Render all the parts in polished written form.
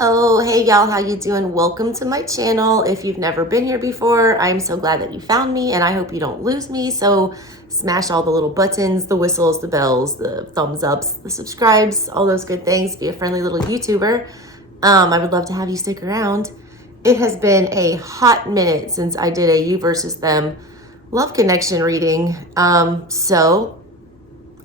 Oh, hey y'all, how you doing? Welcome to my channel. If you've never been here before, I'm so glad that you found me and I hope you don't lose me. So smash all the little buttons, the whistles, the bells, the thumbs ups, the subscribes, all those good things. Be a friendly little YouTuber. I would love to have you stick around. It has been a hot minute since I did a you versus them love connection reading. So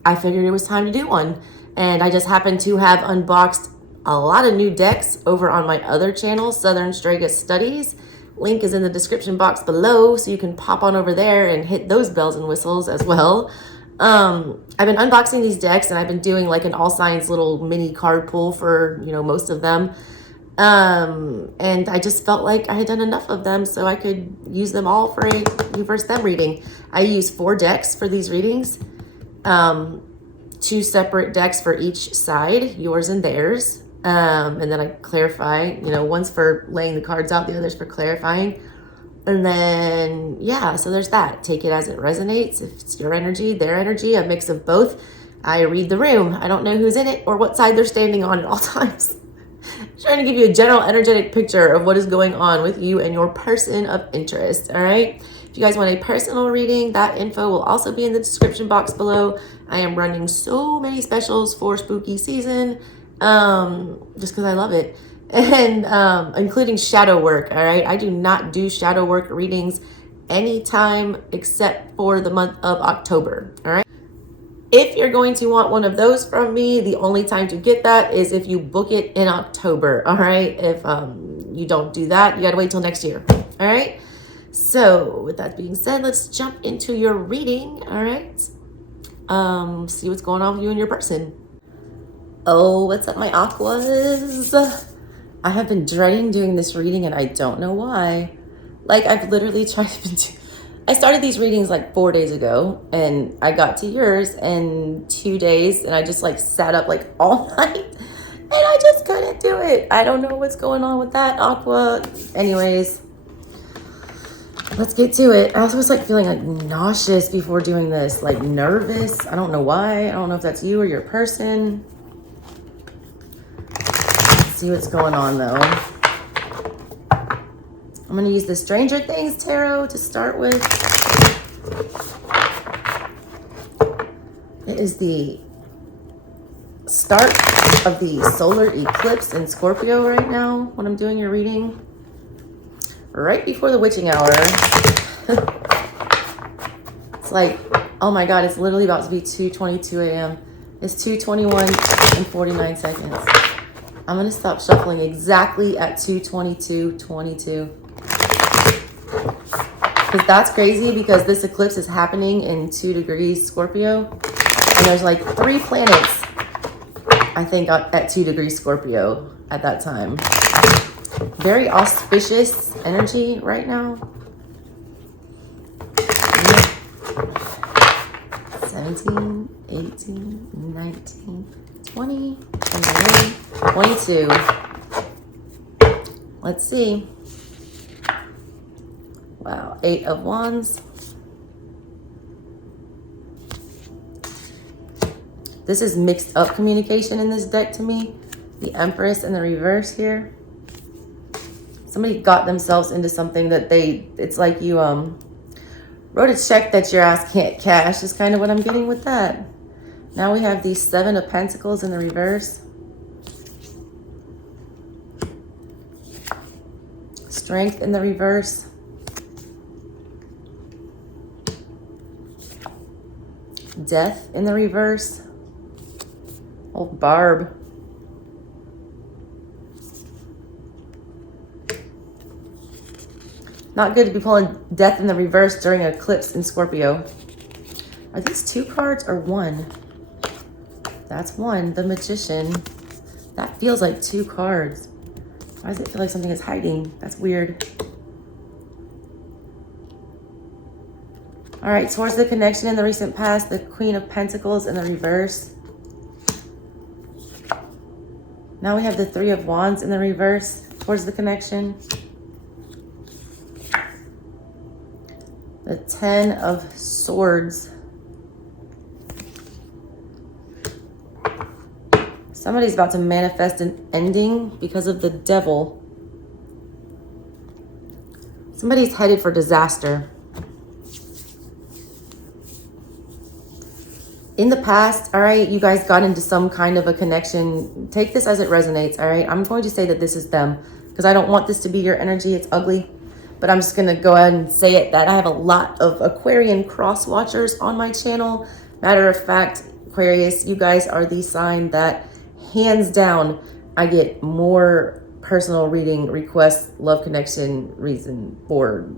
I figured it was time to do one. And I just happened to have unboxed a lot of new decks over on my other channel, SouthernStrega Studies. Link is in the description box below, so you can pop on over there and hit those bells and whistles as well. I've been unboxing these decks and I've been doing like an all signs little mini card pull for, most of them. And I just felt like I had done enough of them so I could use them all for a you versus them reading. I use 4 decks for these readings. 2 separate decks for each side, yours and theirs. And then I clarify, one's for laying the cards out, the other's for clarifying. And then, yeah, so there's that. Take it as it resonates. If it's your energy, their energy, a mix of both. I read the room. I don't know who's in it or what side they're standing on at all times. Trying to give you a general energetic picture of what is going on with you and your person of interest, all right? If you guys want a personal reading, that info will also be in the description box below. I am running so many specials for spooky season, just because I love it. And including shadow work, all right? I do not do shadow work readings anytime except for the month of October, all right? If you're going to want one of those from me, the only time to get that is if you book it in October, all right? If you don't do that, you gotta wait till next year, all right? So with that being said, let's jump into your reading, all right? See what's going on with you and your person. Oh, what's up, my Aquas? I have been dreading doing this reading and I don't know why. Like, I've literally tried to I started these readings like 4 days ago and I got to yours in 2 days and I just like sat up like all night and I just couldn't do it. I don't know what's going on with that, Aqua. Anyways, let's get to it. I was like feeling like nauseous before doing this, like nervous. I don't know why. I don't know if that's you or your person. Let's see what's going on though. I'm going to use the Stranger Things Tarot to start with. It is the start of the solar eclipse in Scorpio right now when I'm doing your reading. Right before the witching hour. It's like, oh my God, it's literally about to be 2:22 a.m. It's 2:21 and 49 seconds. I'm going to stop shuffling exactly at 2:22:22. Because that's crazy because this eclipse is happening in 2 degrees Scorpio. And there's like 3 planets, I think, at 2 degrees Scorpio at that time. Very auspicious energy right now. 17, 18, 19, 20, 21, 22. Let's see. Wow, 8 of Wands. This is mixed up communication in this deck to me. The Empress in the reverse here. Somebody got themselves into something that it's like you wrote a check that your ass can't cash is kind of what I'm getting with that. Now we have the 7 of Pentacles in the reverse. Strength in the reverse. Death in the reverse. Old Barb. Not good to be pulling death in the reverse during an eclipse in Scorpio. Are these 2 cards or 1? That's 1. The Magician. That feels like 2 cards. Why does it feel like something is hiding? That's weird. All right, towards the connection in the recent past, the Queen of Pentacles in the reverse. Now we have the 3 of Wands in the reverse towards the connection. The 10 of Swords. Somebody's about to manifest an ending because of the devil. Somebody's headed for disaster. In the past, all right, you guys got into some kind of a connection. Take this as it resonates, all right? I'm going to say that this is them because I don't want this to be your energy. It's ugly. But I'm just going to go ahead and say it that I have a lot of Aquarian cross watchers on my channel. Matter of fact, Aquarius, you guys are the sign that hands down I get more personal reading requests, love connection reason for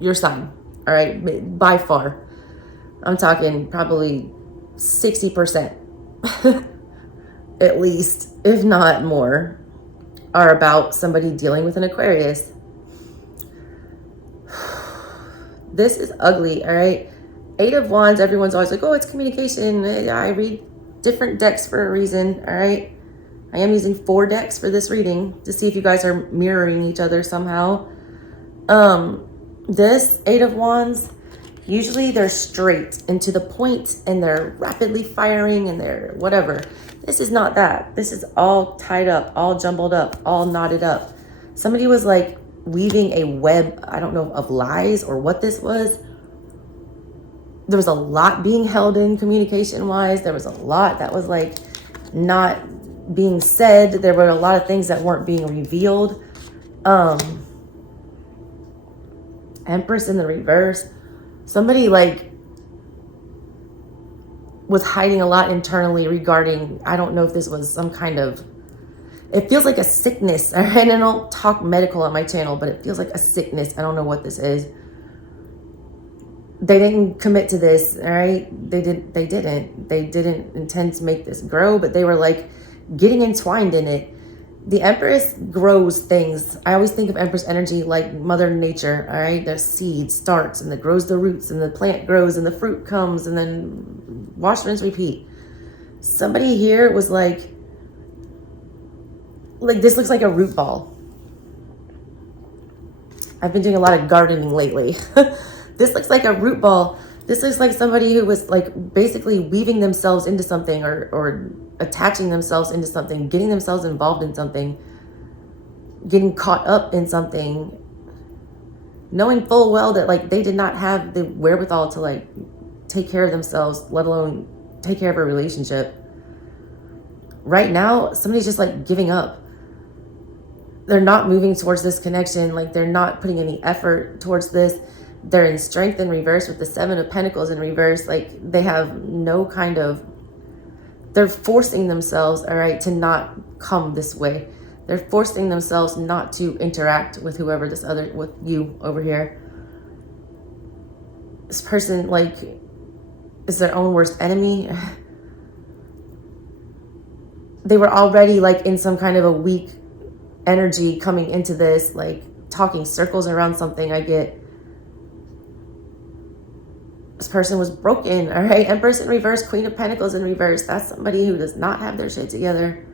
your sign. All right, by far. I'm talking probably 60% at least, if not more, are about somebody dealing with an Aquarius. This is ugly, all right? 8 of Wands, everyone's always like, oh, it's communication. I read different decks for a reason, all right? I am using 4 decks for this reading to see if you guys are mirroring each other somehow. This 8 of Wands, usually they're straight and to the point and they're rapidly firing and they're whatever. This is not that. This is all tied up, all jumbled up, all knotted up. Somebody was like weaving a web, I don't know, of lies or what this was. There was a lot being held in communication-wise. There was a lot that was like not being said. There were a lot of things that weren't being revealed. Empress in the reverse. Somebody like was hiding a lot internally regarding, I don't know if this was some kind of, it feels like a sickness. All right, and I don't talk medical on my channel, but it feels like a sickness. I don't know what this is. They didn't commit to this, all right? They didn't intend to make this grow, but they were like getting entwined in it. The Empress grows things. I always think of Empress energy like Mother Nature, all right? The seed starts and it grows the roots and the plant grows and the fruit comes and then wash, rinse, repeat. Somebody here was like this looks like a root ball. I've been doing a lot of gardening lately. This looks like a root ball. This looks like somebody who was like basically weaving themselves into something or attaching themselves into something, getting themselves involved in something, getting caught up in something, knowing full well that like they did not have the wherewithal to like take care of themselves, let alone take care of a relationship. Right now, somebody's just like giving up. They're not moving towards this connection. Like they're not putting any effort towards this. They're in strength in reverse with the 7 of Pentacles in reverse. Like they have no kind of, they're forcing themselves, all right, to not come this way. They're forcing themselves not to interact with whoever with you over here. This person like is their own worst enemy. They were already like in some kind of a weak energy coming into this, like talking circles around something. I get this person was broken, all right? Empress in reverse, Queen of Pentacles in reverse. That's somebody who does not have their shit together.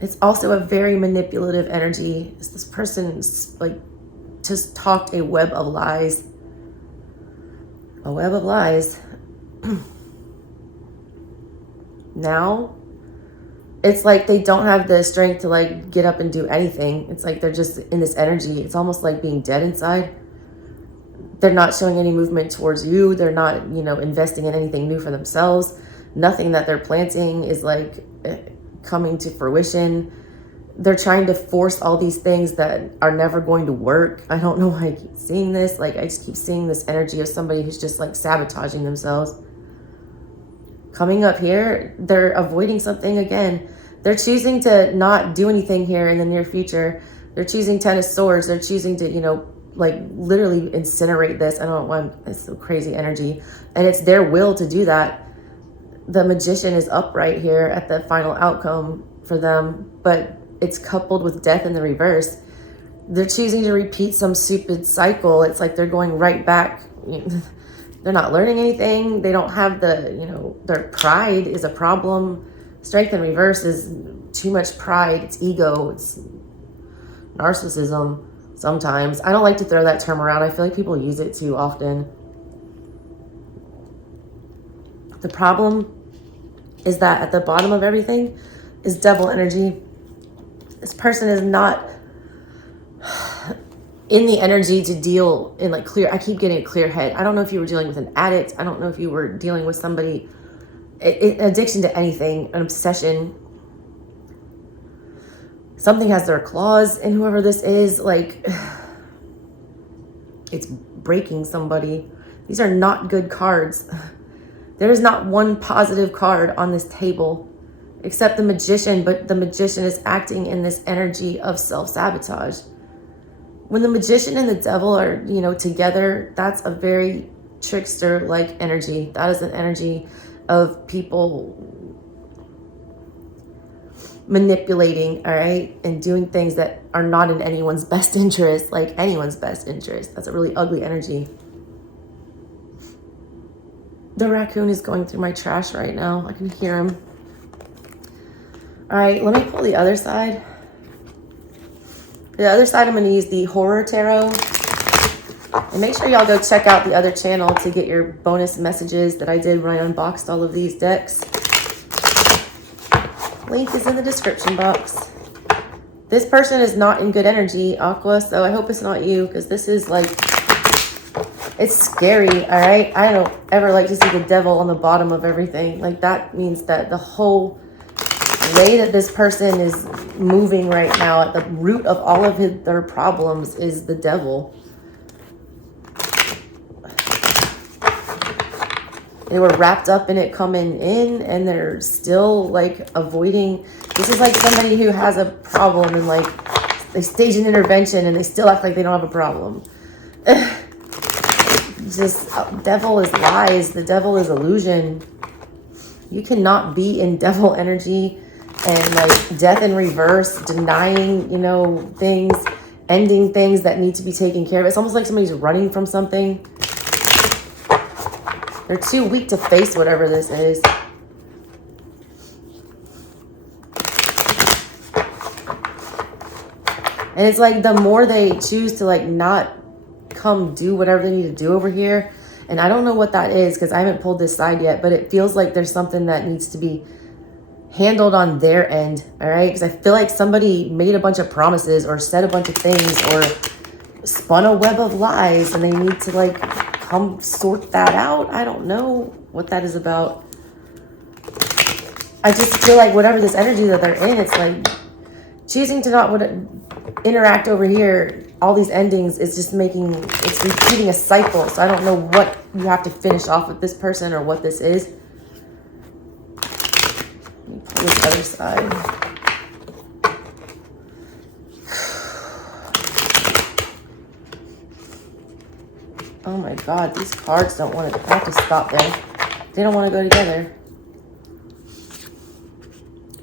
It's also a very manipulative energy. This person like just talked a web of lies. A web of lies. Now, it's like they don't have the strength to like get up and do anything. It's like they're just in this energy. It's almost like being dead inside. They're not showing any movement towards you. They're not, you know, investing in anything new for themselves. Nothing that they're planting is like coming to fruition. They're trying to force all these things that are never going to work. I don't know why I keep seeing this. Like I just keep seeing this energy of somebody who's just like sabotaging themselves. Coming up here, they're avoiding something again. They're choosing to not do anything here in the near future. They're choosing 10 of Swords. They're choosing to, you know, like literally incinerate this. I don't want, it's so crazy energy. And it's their will to do that. The Magician is upright here at the final outcome for them, but it's coupled with death in the reverse. They're choosing to repeat some stupid cycle. It's like they're going right back. They're not learning anything. They don't have the, you know, their pride is a problem. Strength in reverse is too much pride. It's ego. It's narcissism sometimes. I don't like to throw that term around. I feel like people use it too often. The problem is that at the bottom of everything, is devil energy. This person is not in the energy to deal in like clear. I keep getting a clear head. I don't know if you were dealing with an addict. I don't know if you were dealing with somebody, addiction to anything, an obsession. Something has their claws in whoever this is. Like, it's breaking somebody. These are not good cards. There is not one positive card on this table except the Magician, but the Magician is acting in this energy of self-sabotage. When the Magician and the Devil are, you know, together, that's a very trickster-like energy. That is an energy of people manipulating, all right, and doing things that are not in anyone's best interest, like anyone's best interest. That's a really ugly energy. The raccoon is going through my trash right now. I can hear him. All right, let me pull the other side. The other side, I'm going to use the Horror Tarot. And make sure y'all go check out the other channel to get your bonus messages that I did when I unboxed all of these decks. Link is in the description box. This person is not in good energy, Aqua, so I hope it's not you, because this is like, it's scary, all right? I don't ever like to see the devil on the bottom of everything. Like, that means that the whole way that this person is moving right now, at the root of all of their problems, is the devil. They were wrapped up in it coming in, and they're still like avoiding. This is like somebody who has a problem and like they stage an intervention and they still act like they don't have a problem. Just devil is lies. The devil is illusion. You cannot be in devil energy and like death in reverse, denying, you know, things, ending things that need to be taken care of. It's almost like somebody's running from something. They're too weak to face whatever this is. And it's like the more they choose to like not come do whatever they need to do over here. And I don't know what that is because I haven't pulled this side yet, but it feels like there's something that needs to be handled on their end. All right. Because I feel like somebody made a bunch of promises or said a bunch of things or spun a web of lies and they need to like come sort that out. I don't know what that is about. I just feel like whatever this energy that they're in, it's like choosing to not interact over here. All these endings is just making, it's repeating a cycle. So I don't know what you have to finish off with this person or what this is. Let me pull this other side. Oh my God, these cards don't want to, I have to stop there. They don't want to go together.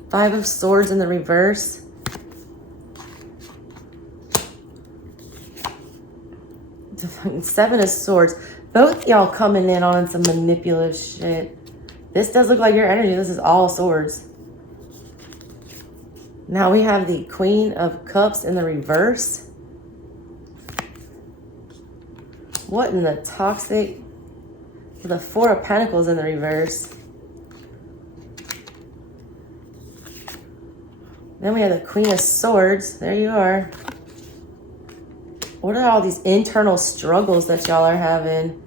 Five of Swords in the reverse. Seven of Swords. Both y'all coming in on some manipulative shit. This does look like your energy. This is all swords. Now we have the Queen of Cups in the reverse. What in the toxic? The Four of Pentacles in the reverse. Then we have the Queen of Swords. There you are. What are all these internal struggles that y'all are having?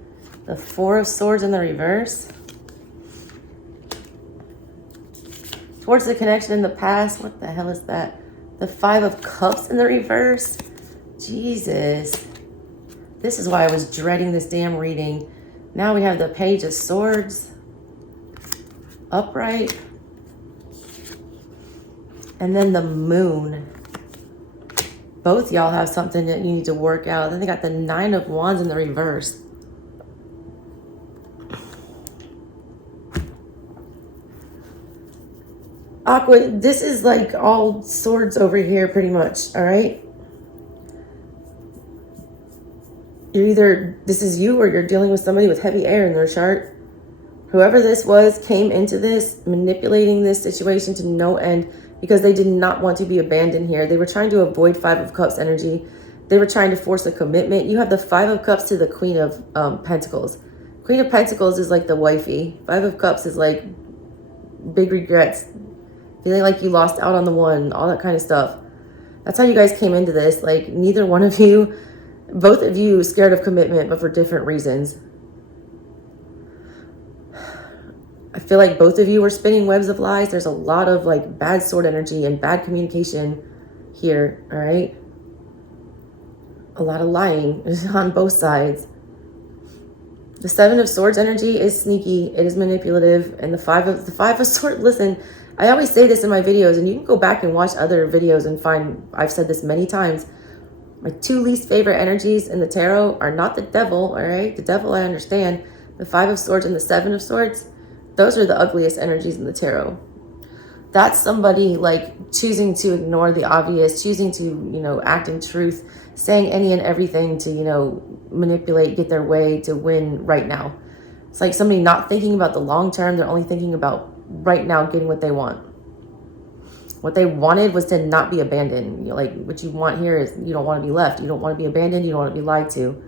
The Four of Swords in the reverse. Towards the connection in the past. What the hell is that? The Five of Cups in the reverse. Jesus. This is why I was dreading this damn reading. Now we have the Page of Swords. Upright. And then the Moon. Both y'all have something that you need to work out. Then they got the Nine of Wands in the reverse. Aqua, this is like all swords over here pretty much, all right? You're either, this is you or you're dealing with somebody with heavy air in their chart. Whoever this was came into this, manipulating this situation to no end because they did not want to be abandoned here. They were trying to avoid Five of Cups energy. They were trying to force a commitment. You have the Five of Cups to the Queen of Pentacles. Queen of Pentacles is like the wifey. Five of Cups is like big regrets. feeling like you lost out on the one, all that kind of stuff. That's how you guys came into this. Like, neither one of you, both of you scared of commitment, but for different reasons. I feel like both of you were spinning webs of lies. There's a lot of like bad sword energy and bad communication here, all right? A lot of lying on both sides. The Seven of Swords energy is sneaky. It is manipulative. And the Five of Swords, listen, I always say this in my videos, and you can go back and watch other videos and find, I've said this many times. My two least favorite energies in the tarot are not the devil, all right? The devil, I understand. The Five of Swords and the Seven of Swords, those are the ugliest energies in the tarot. That's somebody like choosing to ignore the obvious, choosing to, you know, act in truth, saying any and everything to, you know, manipulate, get their way, to win right now. It's like somebody not thinking about the long term. They're only thinking about right now getting what they want. What they wanted was to not be abandoned. You know, like what you want here is you don't want to be left. You don't want to be abandoned. You don't want to be lied to.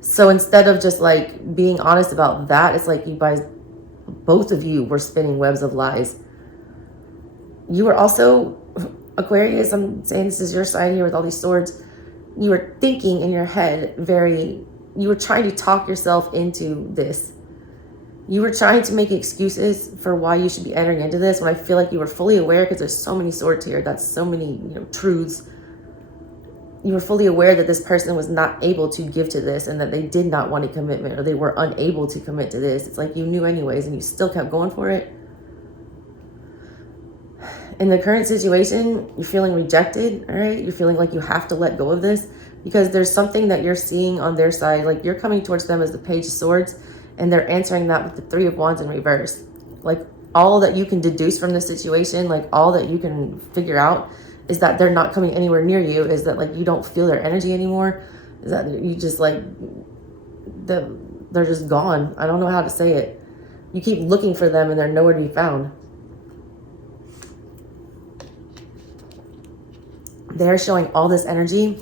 So instead of just like being honest about that, it's like you guys, both of you were spinning webs of lies. You were also, Aquarius, I'm saying this is your side here with all these swords. You were thinking in your head you were trying to talk yourself into this. You were trying to make excuses for why you should be entering into this when I feel like you were fully aware, because there's so many swords here. That's so many, you know, truths. You were fully aware that this person was not able to give to this and that they did not want a commitment, or they were unable to commit to this. It's like you knew anyways and you still kept going for it. In the current situation, you're feeling rejected, all right? You're feeling like you have to let go of this because there's something that you're seeing on their side. Like you're coming towards them as the Page of Swords and they're answering that with the Three of Wands in reverse. Like all that you can deduce from this situation, like all that you can figure out is that they're not coming anywhere near you, is that like you don't feel their energy anymore, is that you just like, they're just gone. I don't know how to say it. You keep looking for them and they're nowhere to be found. They're showing all this energy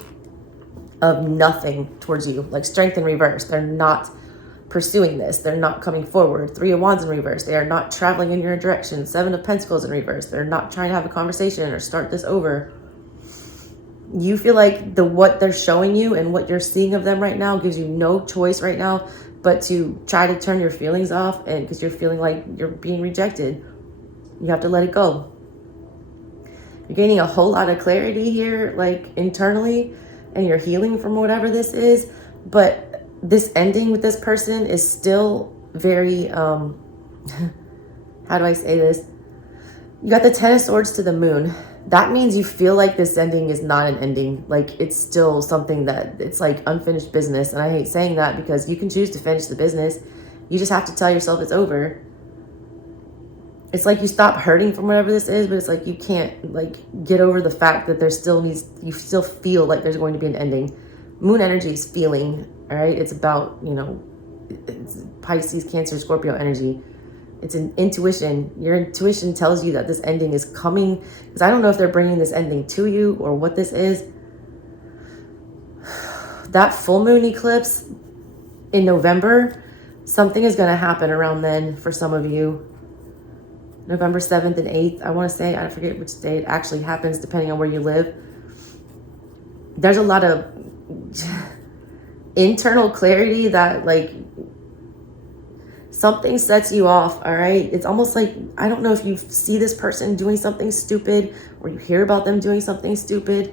of nothing towards you, like Strength in reverse. They're not pursuing this. They're not coming forward. Three of Wands in reverse. They are not traveling in your direction. Seven of Pentacles in reverse. They're not trying to have a conversation or start this over. You feel like what they're showing you and what you're seeing of them right now gives you no choice right now but to try to turn your feelings off, and because you're feeling like you're being rejected. You have to let it go. You're gaining a whole lot of clarity here, like internally, and you're healing from whatever this is. But this ending with this person is still very, how do I say this? You got the Ten of Swords to the Moon. That means you feel like this ending is not an ending. Like it's still something that it's like unfinished business. And I hate saying that because you can choose to finish the business. You just have to tell yourself it's over. It's like you stop hurting from whatever this is, but it's like you can't like get over the fact that there still needs, you still feel like there's going to be an ending. Moon energy is feeling, all right? It's about, you know, it's Pisces, Cancer, Scorpio energy. It's an intuition. Your intuition tells you that this ending is coming, because I don't know if they're bringing this ending to you or what this is. That full moon eclipse in November, something is going to happen around then for some of you. November 7th and 8th, I want to say, I forget which day it actually happens depending on where you live. There's a lot of internal clarity that like something sets you off, all right? It's almost like, I don't know if you see this person doing something stupid or you hear about them doing something stupid.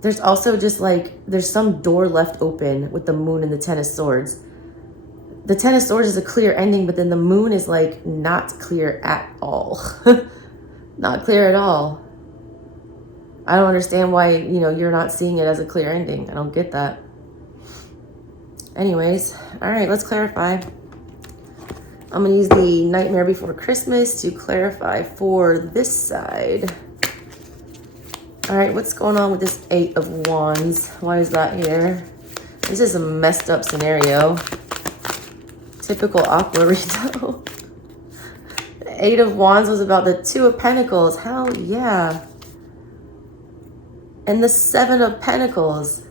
There's also just like, there's some door left open with the moon and the Ten of Swords. The Ten of Swords is a clear ending, but then the moon is like not clear at all. Not clear at all. I don't understand why, you know, you're not seeing it as a clear ending. I don't get that. Anyways, all right, let's clarify. I'm gonna use the Nightmare Before Christmas to clarify for this side. All right, what's going on with this Eight of Wands? Why is that here? This is a messed up scenario. Typical Aquarito. The Eight of Wands was about the Two of Pentacles. Hell yeah. And the Seven of Pentacles.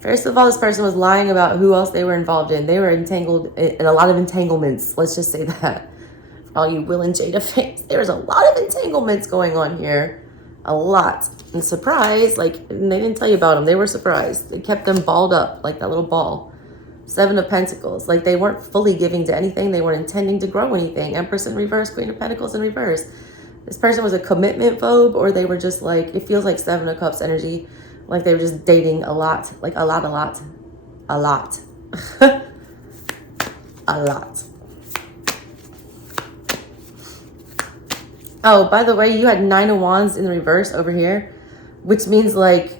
First of all, this person was lying about who else they were involved in. They were entangled in a lot of entanglements. Let's just say that. For all you Will and Jada fans, there's a lot of entanglements going on here. A lot. And surprise, like, and they didn't tell you about them. They were surprised. They kept them balled up like that little ball. 7 of Pentacles. Like, they weren't fully giving to anything. They weren't intending to grow anything. Empress in reverse, Queen of Pentacles in reverse. This person was a commitment phobe, or they were just like, it feels like 7 of Cups energy. Like they were just dating a lot. Like a lot. A lot. A lot. Oh, by the way, you had 9 of Wands in the reverse over here, which means like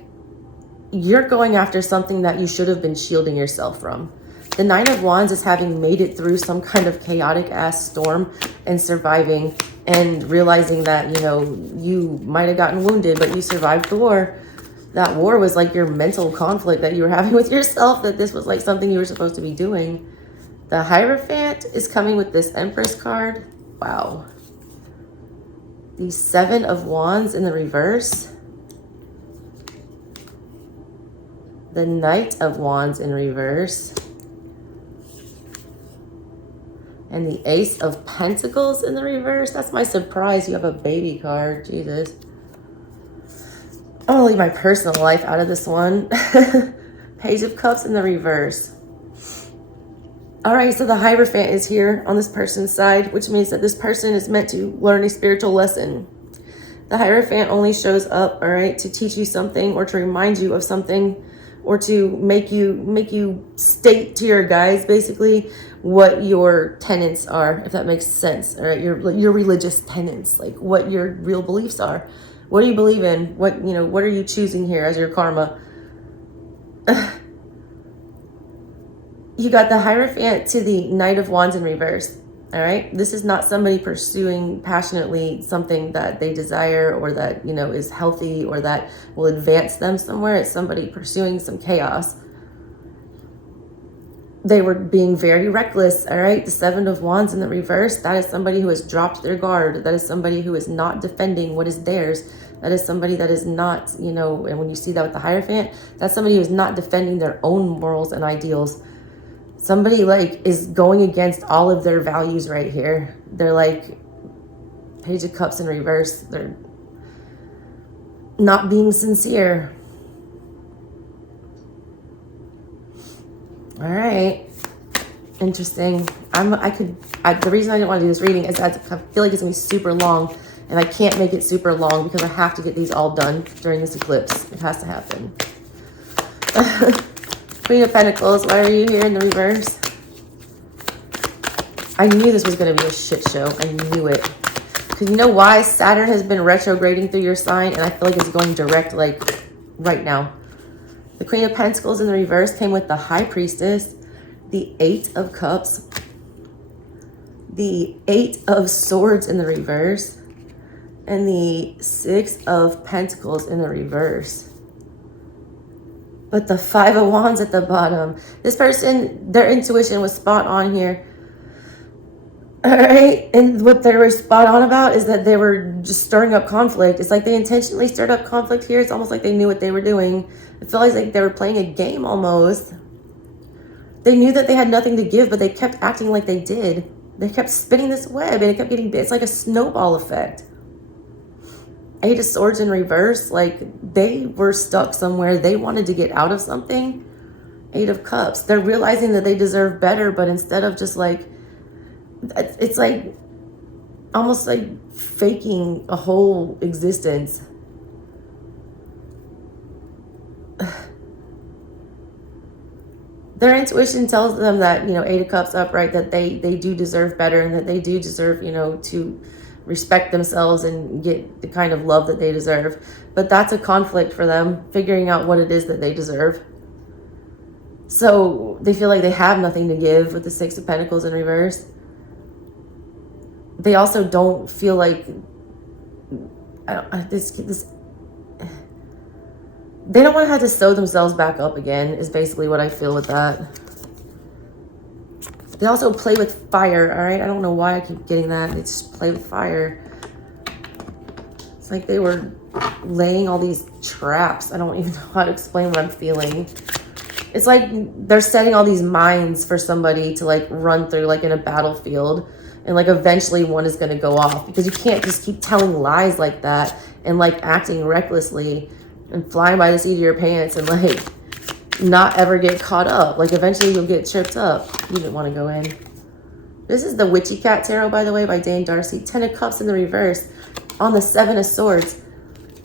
you're going after something that you should have been shielding yourself from. The 9 of Wands is having made it through some kind of chaotic ass storm and surviving and realizing that, you know, you might have gotten wounded, but you survived the war. That war was like your mental conflict that you were having with yourself, that this was like something you were supposed to be doing. The Hierophant is coming with this Empress card. Wow. The 7 of Wands in the reverse. The Knight of Wands in reverse. And the Ace of Pentacles in the reverse. That's my surprise. You have a baby card. Jesus. I'm gonna leave my personal life out of this one. Page of Cups in the reverse. All right, so the Hierophant is here on this person's side, which means that this person is meant to learn a spiritual lesson. The Hierophant only shows up, all right, to teach you something or to remind you of something or to make you state to your guides basically what your tenets are, if that makes sense. All right, your religious tenets, like what your real beliefs are. What do you believe in? What, you know, what are you choosing here as your karma? You got the Hierophant to the Knight of Wands in reverse. All right. This is not somebody pursuing passionately something that they desire or that, you know, is healthy or that will advance them somewhere. It's somebody pursuing some chaos. They were being very reckless. All right. The 7 of Wands in the reverse. That is somebody who has dropped their guard. That is somebody who is not defending what is theirs. That is somebody that is not, you know, and when you see that with the Hierophant, that's somebody who is not defending their own morals and ideals. Somebody like is going against all of their values right here. They're like Page of Cups in reverse. They're not being sincere. All right. Interesting. The reason I didn't want to do this reading is that I feel like it's gonna be super long and I can't make it super long because I have to get these all done during this eclipse. It has to happen. Queen of Pentacles, why are you here in the reverse? I knew this was going to be a shit show. I knew it. Because you know why? Saturn has been retrograding through your sign, and I feel like it's going direct, like, right now. The Queen of Pentacles in the reverse came with the High Priestess, the 8 of Cups, the 8 of Swords in the reverse, and the 6 of Pentacles in the reverse. But the 5 of Wands at the bottom. This person, their intuition was spot on here. All right. And what they were spot on about is that they were just stirring up conflict. It's like they intentionally stirred up conflict here. It's almost like they knew what they were doing. It feels like they were playing a game almost. They knew that they had nothing to give, but they kept acting like they did. They kept spinning this web and it kept getting bit. It's like a snowball effect. 8 of Swords in reverse, like they were stuck somewhere. They wanted to get out of something. 8 of Cups. They're realizing that they deserve better, but instead of just like, it's like almost like faking a whole existence. Their intuition tells them that, you know, 8 of Cups upright, that they do deserve better and that they do deserve, you know, to respect themselves and get the kind of love that they deserve. But that's a conflict for them, figuring out what it is that they deserve. So they feel like they have nothing to give with the 6 of Pentacles in reverse. They also don't feel like they don't want to have to sew themselves back up again, is basically what I feel with that. They also play with fire, all right? I don't know why I keep getting that. They just play with fire. It's like they were laying all these traps. I don't even know how to explain what I'm feeling. It's like they're setting all these mines for somebody to like run through, like in a battlefield. And like eventually one is going to go off, because you can't just keep telling lies like that and like acting recklessly and flying by the seat of your pants and like not ever get caught up. Like eventually you'll get tripped up. You didn't want to go in. This is the Witchy Cat Tarot, by the way, by Dane Darcy. 10 of Cups in the reverse on the 7 of Swords.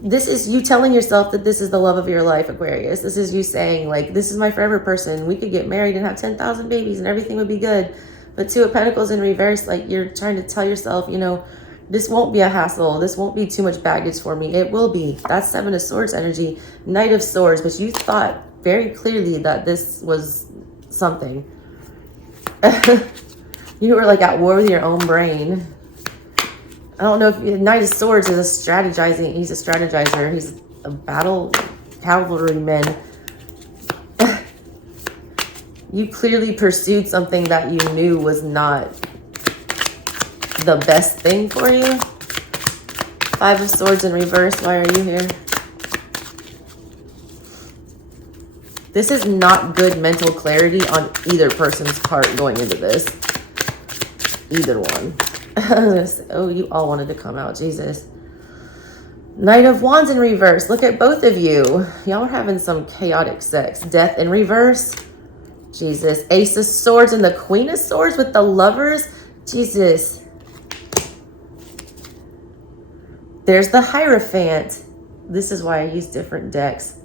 This is you telling yourself that this is the love of your life, Aquarius. This is you saying, like, this is my forever person. We could get married and have 10,000 babies and everything would be good. But 2 of Pentacles in reverse, like, you're trying to tell yourself, you know, this won't be a hassle. This won't be too much baggage for me. It will be. That's 7 of Swords energy. Knight of Swords. But you thought very clearly that this was something. You were, like, at war with your own brain. I don't know if Knight of Swords is a strategizing. He's a strategizer. He's a battle cavalryman. You clearly pursued something that you knew was not the best thing for you. 5 of Swords in reverse. Why are you here? This is not good mental clarity on either person's part going into this. Either one. Oh, you all wanted to come out. Jesus. Knight of Wands in reverse. Look at both of you. Y'all are having some chaotic sex. Death in reverse. Jesus. Ace of Swords and the Queen of Swords with the Lovers. Jesus. There's the Hierophant. This is why I use different decks.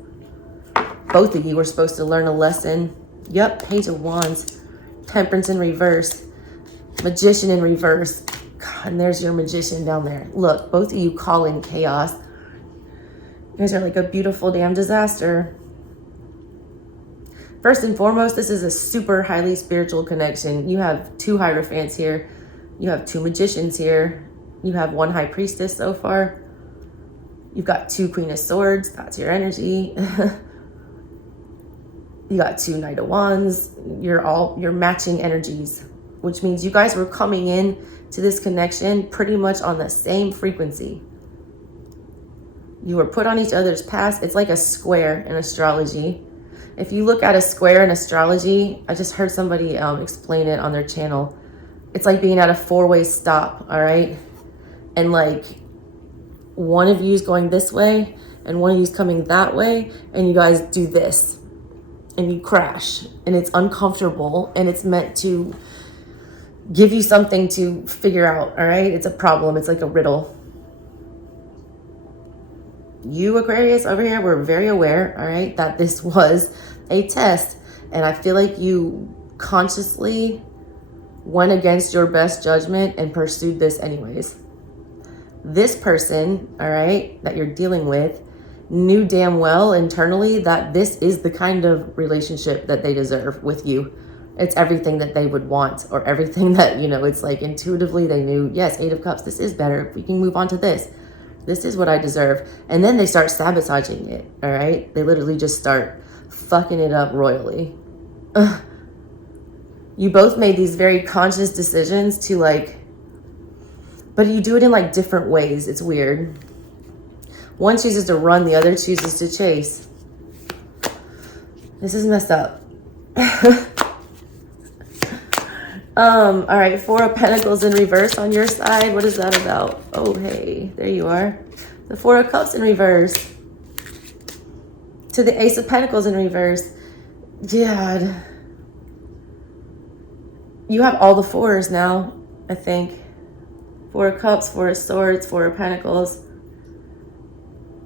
Both of you were supposed to learn a lesson. Yep. Page of Wands. Temperance in reverse. Magician in reverse. God, and there's your Magician down there. Look, both of you call in chaos. You guys are like a beautiful damn disaster. First and foremost, this is a super highly spiritual connection. You have 2 Hierophants here. You have 2 Magicians here. You have 1 High Priestess so far. You've got 2 Queen of Swords. That's your energy. You got 2 Knight of Wands. You're matching energies, which means you guys were coming in to this connection pretty much on the same frequency. You were put on each other's paths. It's like a square in astrology. If you look at a square in astrology, I just heard somebody explain it on their channel. It's like being at a 4-way stop, all right? And like one of you is going this way and one of you is coming that way, and you guys do this and you crash, and it's uncomfortable, and it's meant to give you something to figure out, all right? It's a problem. It's like a riddle. You, Aquarius, over here, were very aware, all right, that this was a test. And I feel like you consciously went against your best judgment and pursued this anyways. This person, all right, that you're dealing with knew damn well internally that this is the kind of relationship that they deserve with you. It's everything that they would want, or everything that, you know, it's like intuitively they knew, yes, 8 of Cups, this is better. We can move on to this. This is what I deserve. And then they start sabotaging it, all right? They literally just start fucking it up royally. Ugh. You both made these very conscious decisions to like, but you do it in like different ways. It's weird. One chooses to run, the other chooses to chase. This is messed up. All right, 4 of Pentacles in reverse on your side. What is that about? Oh, hey, there you are. The 4 of Cups in reverse. To the Ace of Pentacles in reverse. God. You have all the 4s now, I think. 4 of Cups, 4 of Swords, 4 of Pentacles.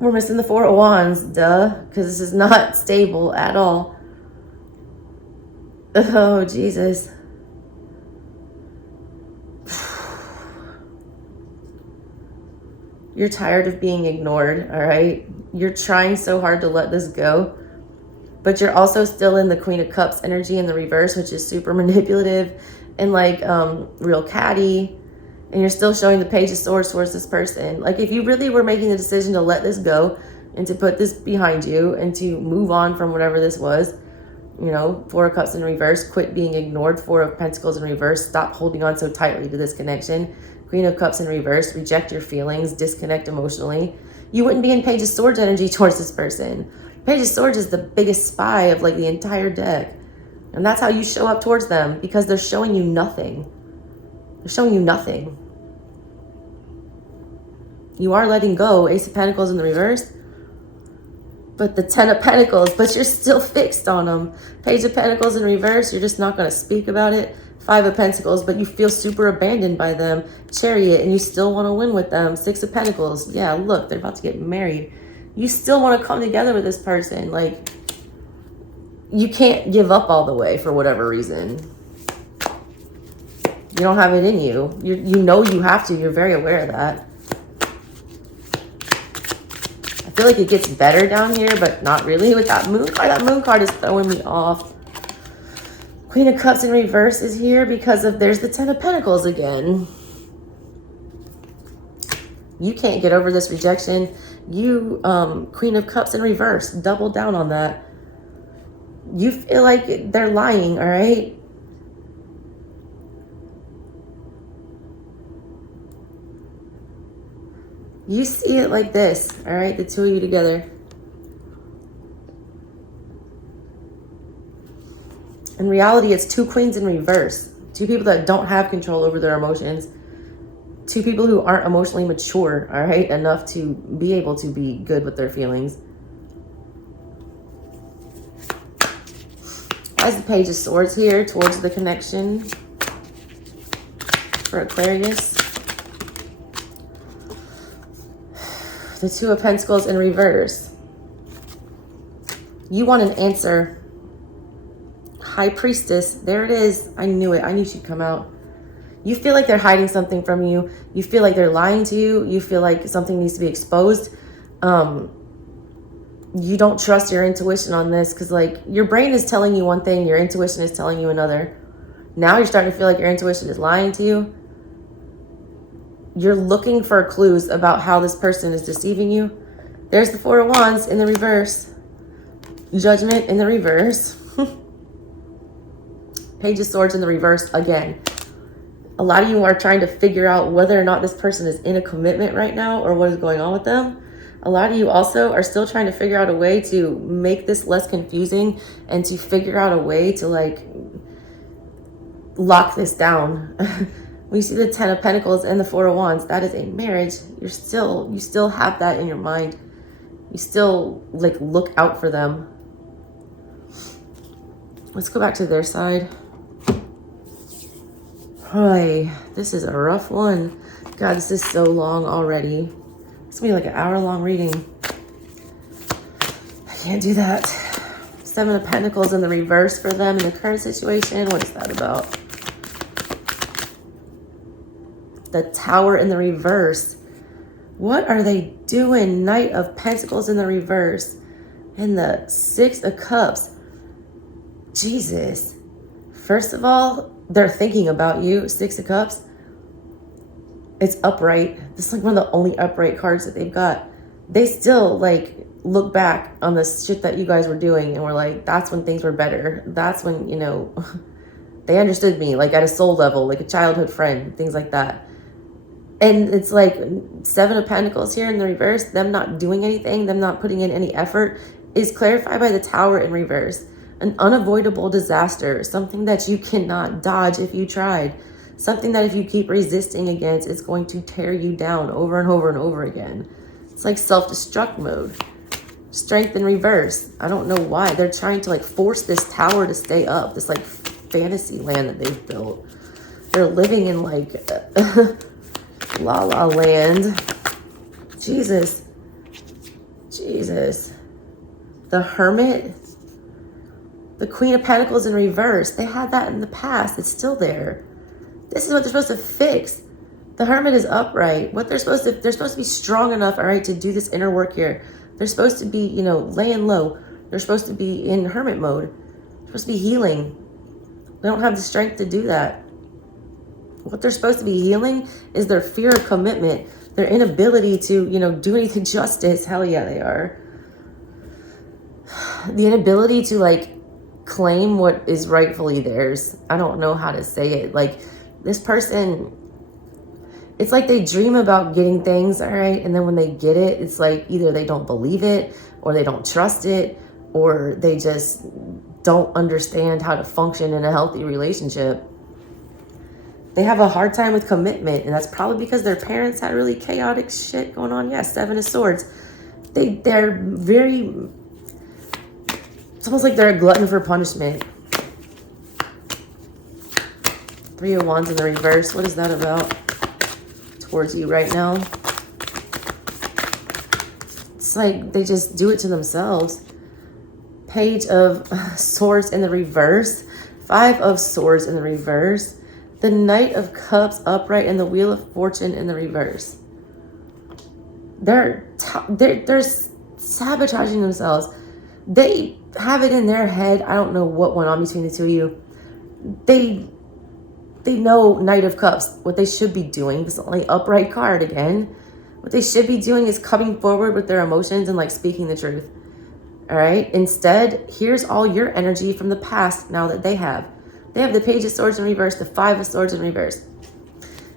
We're missing the 4 of Wands, duh, because this is not stable at all. Oh, Jesus. You're tired of being ignored, all right? You're trying so hard to let this go, but you're also still in the Queen of Cups energy in the reverse, which is super manipulative and like real catty. And you're still showing the Page of Swords towards this person. Like if you really were making the decision to let this go and to put this behind you and to move on from whatever this was, you know, 4 of Cups in reverse, quit being ignored, 4 of Pentacles in reverse, stop holding on so tightly to this connection. Queen of Cups in reverse, reject your feelings, disconnect emotionally. You wouldn't be in Page of Swords energy towards this person. Page of Swords is the biggest spy of like the entire deck. And that's how you show up towards them, because they're showing you nothing. They're showing you nothing. You are letting go. Ace of Pentacles in the reverse. But the Ten of Pentacles, but you're still fixed on them. Page of Pentacles in reverse, you're just not going to speak about it. Five of Pentacles, but you feel super abandoned by them. Chariot, and you still want to win with them. Six of Pentacles. Yeah, look, they're about to get married. You still want to come together with this person. Like, you can't give up all the way for whatever reason. You don't have it in you. You know you have to. You're very aware of that. I feel like it gets better down here, but not really with that moon card. That moon card is throwing me off. Queen of Cups in reverse is here because of, there's the Ten of Pentacles again. You can't get over this rejection. You, Queen of Cups in reverse, double down on that. You feel like they're lying, all right? You see it like this, all right? The two of you together. In reality, it's two queens in reverse. Two people that don't have control over their emotions. Two people who aren't emotionally mature, all right? Enough to be able to be good with their feelings. Why is the Page of Swords here towards the connection for Aquarius? The Two of Pentacles in reverse. You want an answer. High Priestess. There it is. I knew it. I knew she'd come out. You feel like they're hiding something from you. You feel like they're lying to you. You feel like something needs to be exposed. You don't trust your intuition on this because, like, your brain is telling you one thing, your intuition is telling you another. Now you're starting to feel like your intuition is lying to you. You're looking for clues about how this person is deceiving you. There's the Four of Wands in the reverse. Judgment in the reverse. Page of Swords in the reverse again. A lot of you are trying to figure out whether or not this person is in a commitment right now or what is going on with them. A lot of you also are still trying to figure out a way to make this less confusing and to figure out a way to, like, lock this down. When you see the Ten of Pentacles and the Four of Wands, that is a marriage. You still have that in your mind. You still, like, look out for them. Let's go back to their side. Hi, this is a rough one. God, this is so long already. It's gonna be like an hour-long reading. I can't do that. Seven of Pentacles in the reverse for them in the current situation. What is that about? The Tower in the reverse. What are they doing? Knight of Pentacles in the reverse. And the Six of Cups. Jesus. First of all, they're thinking about you. Six of Cups. It's upright. This is like one of the only upright cards that they've got. They still, like, look back on the shit that you guys were doing and were like, that's when things were better. That's when, you know, they understood me, like, at a soul level, like a childhood friend, things like that. And it's like Seven of Pentacles here in the reverse, them not doing anything, them not putting in any effort, is clarified by the Tower in reverse. An unavoidable disaster, something that you cannot dodge if you tried. Something that if you keep resisting against, it's going to tear you down over and over and over again. It's like self-destruct mode. Strength in reverse. I don't know why. They're trying to, like, force this tower to stay up. This, like, fantasy land that they've built. They're living in, like, La La Land. Jesus. Jesus. The Hermit. The Queen of Pentacles in reverse. They had that in the past. It's still there. This is what they're supposed to fix. The Hermit is upright. What they're supposed to be strong enough, all right, to do this inner work here. They're supposed to be, you know, laying low. They're supposed to be in hermit mode. They're supposed to be healing. They don't have the strength to do that. What they're supposed to be healing is their fear of commitment, their inability to, you know, do anything justice. Hell yeah, they are. The inability to, like, claim what is rightfully theirs. I don't know how to say it. Like, this person, It's like they dream about getting things, all right? And then when they get it, it's like either they don't believe it or they don't trust it or they just don't understand how to function in a healthy relationship. They have a hard time with commitment, and that's probably because their parents had really chaotic shit going on. Yeah, Seven of Swords. They're very... It's almost like they're a glutton for punishment. Three of Wands in the reverse. What is that about towards you right now? It's like they just do it to themselves. Page of Swords in the reverse. Five of Swords in the reverse. The Knight of Cups upright and the Wheel of Fortune in the reverse. They're sabotaging themselves. They have it in their head. I don't know what went on between the two of you. They know Knight of Cups, what they should be doing. This is only upright card again. What they should be doing is coming forward with their emotions and like speaking the truth. All right. Instead, here's all your energy from the past now that they have. They have the Page of Swords in reverse, the Five of Swords in reverse.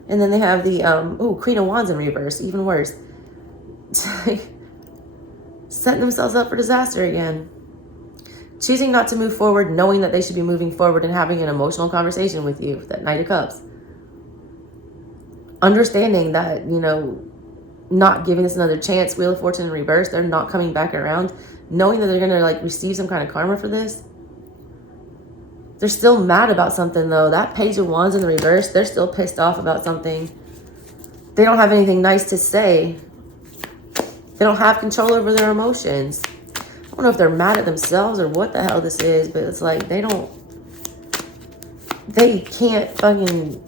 And then they have the Queen of Wands in reverse, even worse. Setting themselves up for disaster again. Choosing not to move forward, knowing that they should be moving forward and having an emotional conversation with you, that Knight of Cups. Understanding that, you know, not giving this another chance, Wheel of Fortune in reverse, they're not coming back around. Knowing that they're going to like receive some kind of karma for this. They're still mad about something though. That Page of Wands in the reverse, they're still pissed off about something. They don't have anything nice to say. They don't have control over their emotions. I don't know if they're mad at themselves or what the hell this is, but it's like they can't fucking...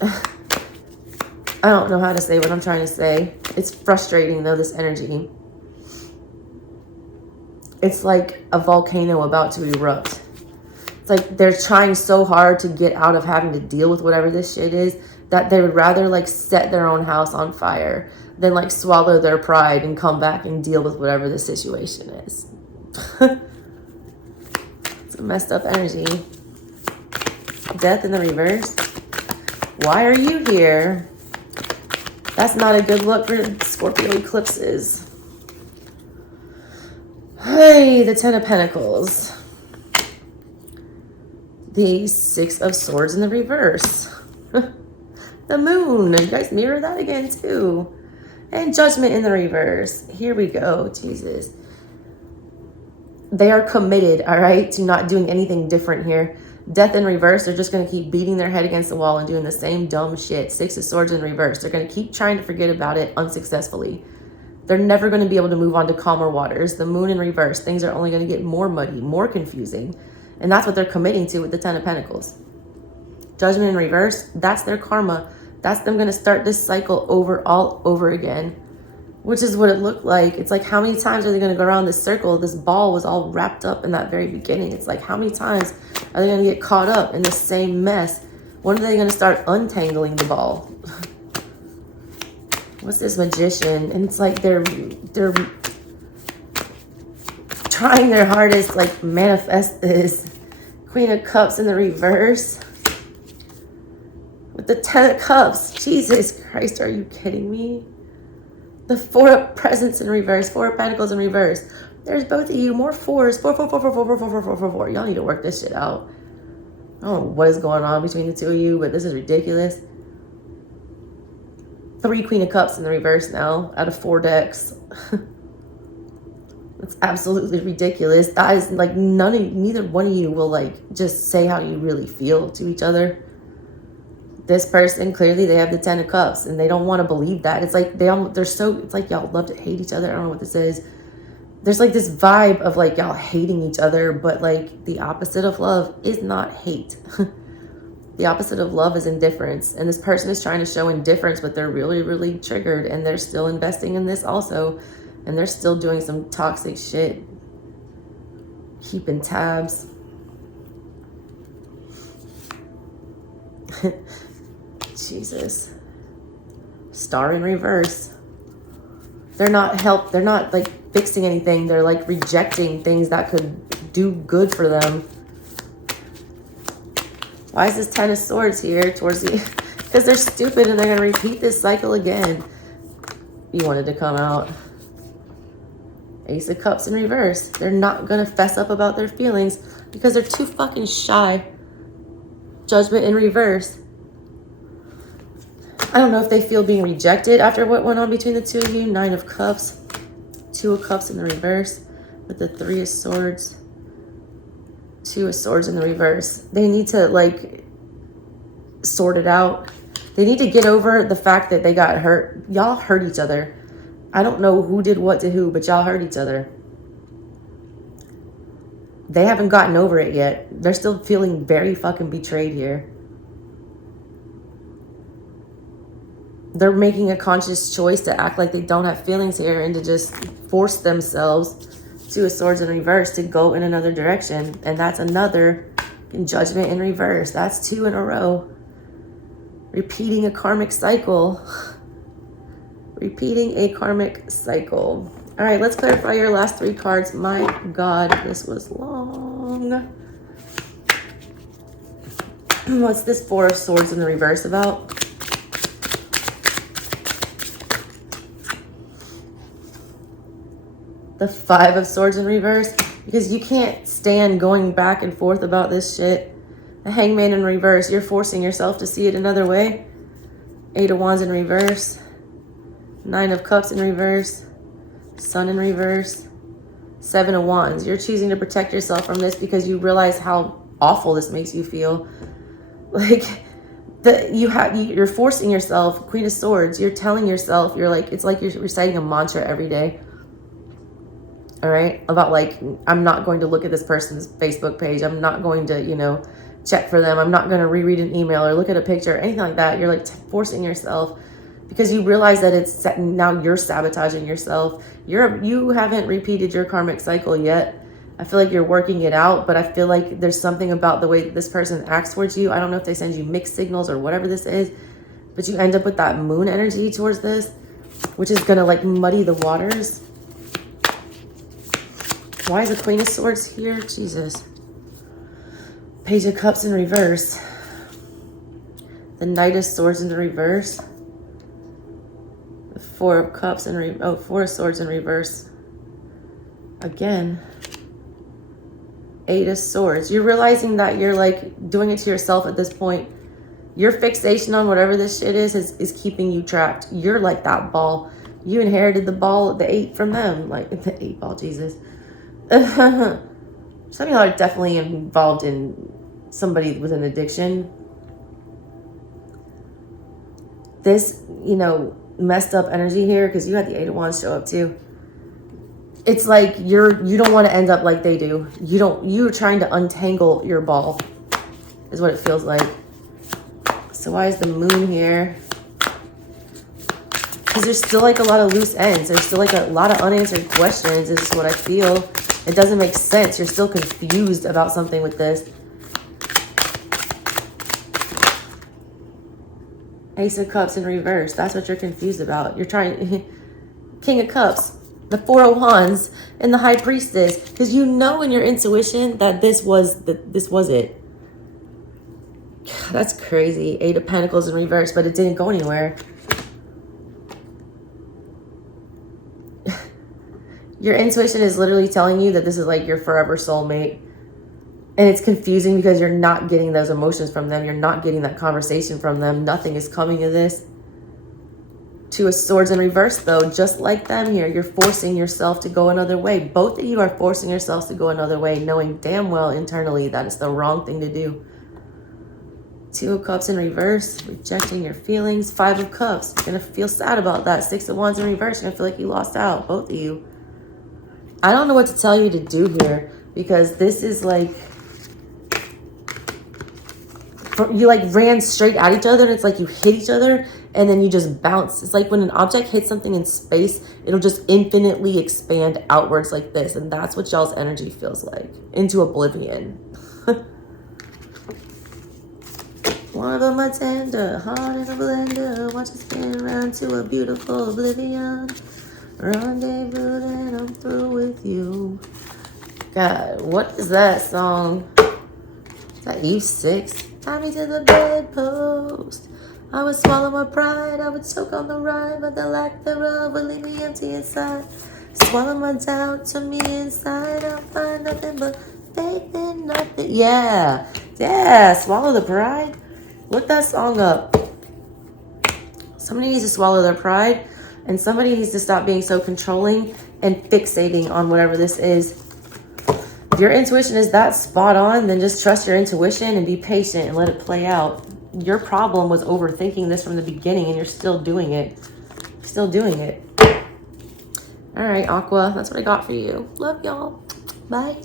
I don't know how to say what I'm trying to say. It's frustrating though, this energy. It's like a volcano about to erupt. It's like they're trying so hard to get out of having to deal with whatever this shit is that they would rather like set their own house on fire than like swallow their pride and come back and deal with whatever the situation is. It's a messed up energy. Death in the reverse. Why are you here? That's not a good look for Scorpio eclipses. Hey, the Ten of Pentacles. The Six of Swords in the reverse. The Moon. You guys mirror that again too. And Judgment in the reverse. Here we go. Jesus. They are committed, all right, to not doing anything different here. Death in reverse. They're just going to keep beating their head against the wall and doing the same dumb shit. Six of Swords in reverse. They're going to keep trying to forget about it unsuccessfully. They're never going to be able to move on to calmer waters. The Moon in reverse. Things are only going to get more muddy, more confusing. And that's what they're committing to with the Ten of Pentacles. Judgment in reverse. That's their karma. That's them going to start this cycle all over again. Which is what it looked like. It's like, how many times are they going to go around this circle? This ball was all wrapped up in that very beginning. It's like, how many times are they going to get caught up in the same mess? When are they going to start untangling the ball? What's this Magician? And it's like they're trying their hardest, like, manifest this. Queen of Cups in the reverse. With the Ten of Cups. Jesus Christ, are you kidding me? The Four of Presents in reverse. Four of Pentacles in reverse. There's both of you. More fours. Four. Y'all need to work this shit out. I don't know what is going on between the two of you, but this is ridiculous. Three Queen of Cups in the reverse now out of 4 decks. It's absolutely ridiculous. That is like neither one of you will like just say how you really feel to each other. This person, clearly they have the Ten of Cups and they don't want to believe that. It's like it's like y'all love to hate each other. I don't know what this is. There's like this vibe of like y'all hating each other, but like the opposite of love is not hate. The opposite of love is indifference. And this person is trying to show indifference, but they're really, really triggered and they're still investing in this also. And they're still doing some toxic shit. Keeping tabs. Jesus. Star in reverse. They're not like fixing anything. They're like rejecting things that could do good for them. Why is this Ten of Swords here towards the... Because they're stupid and they're going to repeat this cycle again. You wanted to come out. Ace of Cups in reverse. They're not going to fess up about their feelings because they're too fucking shy. Judgment in reverse. I don't know if they feel being rejected after what went on between the two of you. 9 of Cups. 2 of Cups in the reverse. With the 3 of Swords. 2 of Swords in the reverse. They need to, like, sort it out. They need to get over the fact that they got hurt. Y'all hurt each other. I don't know who did what to who, but y'all hurt each other. They haven't gotten over it yet. They're still feeling very fucking betrayed here. They're making a conscious choice to act like they don't have feelings here and to just force themselves, 2 of Swords in reverse, to go in another direction. And that's another Judgment in reverse. That's 2 in a row. Repeating a karmic cycle. Repeating a karmic cycle. All right, let's clarify your last 3 cards. My God, this was long. What's this 4 of Swords in the reverse about? The 5 of Swords in reverse. Because you can't stand going back and forth about this shit. The Hangman in reverse. You're forcing yourself to see it another way. 8 of Wands in reverse. 9 of Cups in reverse. Sun in reverse. 7 of Wands. You're choosing to protect yourself from this because you realize how awful this makes you feel. Like, you're forcing yourself. Queen of Swords. You're telling yourself, it's like you're reciting a mantra every day. All right? About, like, I'm not going to look at this person's Facebook page. I'm not going to, you know, check for them. I'm not going to reread an email or look at a picture or anything like that. You're, like, forcing yourself because you realize that it's now you're sabotaging yourself. You haven't repeated your karmic cycle yet. I feel like you're working it out, but I feel like there's something about the way that this person acts towards you. I don't know if they send you mixed signals or whatever this is, but you end up with that moon energy towards this, which is going to, like, muddy the waters. Why is the Queen of Swords here? Jesus. Page of Cups in reverse. The Knight of Swords in the reverse. The 4 of Cups in 4 of Swords in reverse. Again. 8 of Swords. You're realizing that you're, like, doing it to yourself at this point. Your fixation on whatever this shit is keeping you trapped. You're like that ball. You inherited the ball, the 8 from them. Like, the 8 ball, Jesus. Some of y'all are definitely involved in somebody with an addiction. This, you know, messed up energy here, because you had the 8 of Wands show up too. It's like you don't want to end up like they do. You're trying to untangle your ball, is what it feels like. So why is the moon here? Because there's still, like, a lot of loose ends. There's still, like, a lot of unanswered questions. This is what I feel. It doesn't make sense. You're still confused about something with this. Ace of Cups in reverse. That's what you're confused about. You're trying... King of Cups. The 4 of Wands. And the High Priestess. Because you know in your intuition that this was it. That's crazy. 8 of Pentacles in reverse. But it didn't go anywhere. Your intuition is literally telling you that this is, like, your forever soulmate. And it's confusing because you're not getting those emotions from them. You're not getting that conversation from them. Nothing is coming of this. 2 of Swords in reverse, though. Just like them here, you're forcing yourself to go another way. Both of you are forcing yourselves to go another way, knowing damn well internally that it's the wrong thing to do. 2 of Cups in reverse, rejecting your feelings. 5 of Cups, you're going to feel sad about that. 6 of Wands in reverse, you're going to feel like you lost out, both of you. I don't know what to tell you to do here, because this is like, you like ran straight at each other and it's like you hit each other and then you just bounce. It's like when an object hits something in space, it'll just infinitely expand outwards like this. And that's what y'all's energy feels like, into oblivion. One of them a tender, heart in a blender, watch it spin around to a beautiful oblivion. Rendezvous, then I'm through with you. God, what is that song? Is that Eve 6? Tie me to the bedpost. I would swallow my pride, I would choke on the ride, but the lack thereof would leave me empty inside. Swallow my doubt to me inside, I'll find nothing but faith in nothing. Yeah, yeah, swallow the pride. Look that song up. Somebody needs to swallow their pride, and somebody needs to stop being so controlling and fixating on whatever this is. If your intuition is that spot on, then just trust your intuition and be patient and let it play out. Your problem was overthinking this from the beginning, and you're still doing it. Still doing it. All right, Aqua, that's what I got for you. Love y'all. Bye.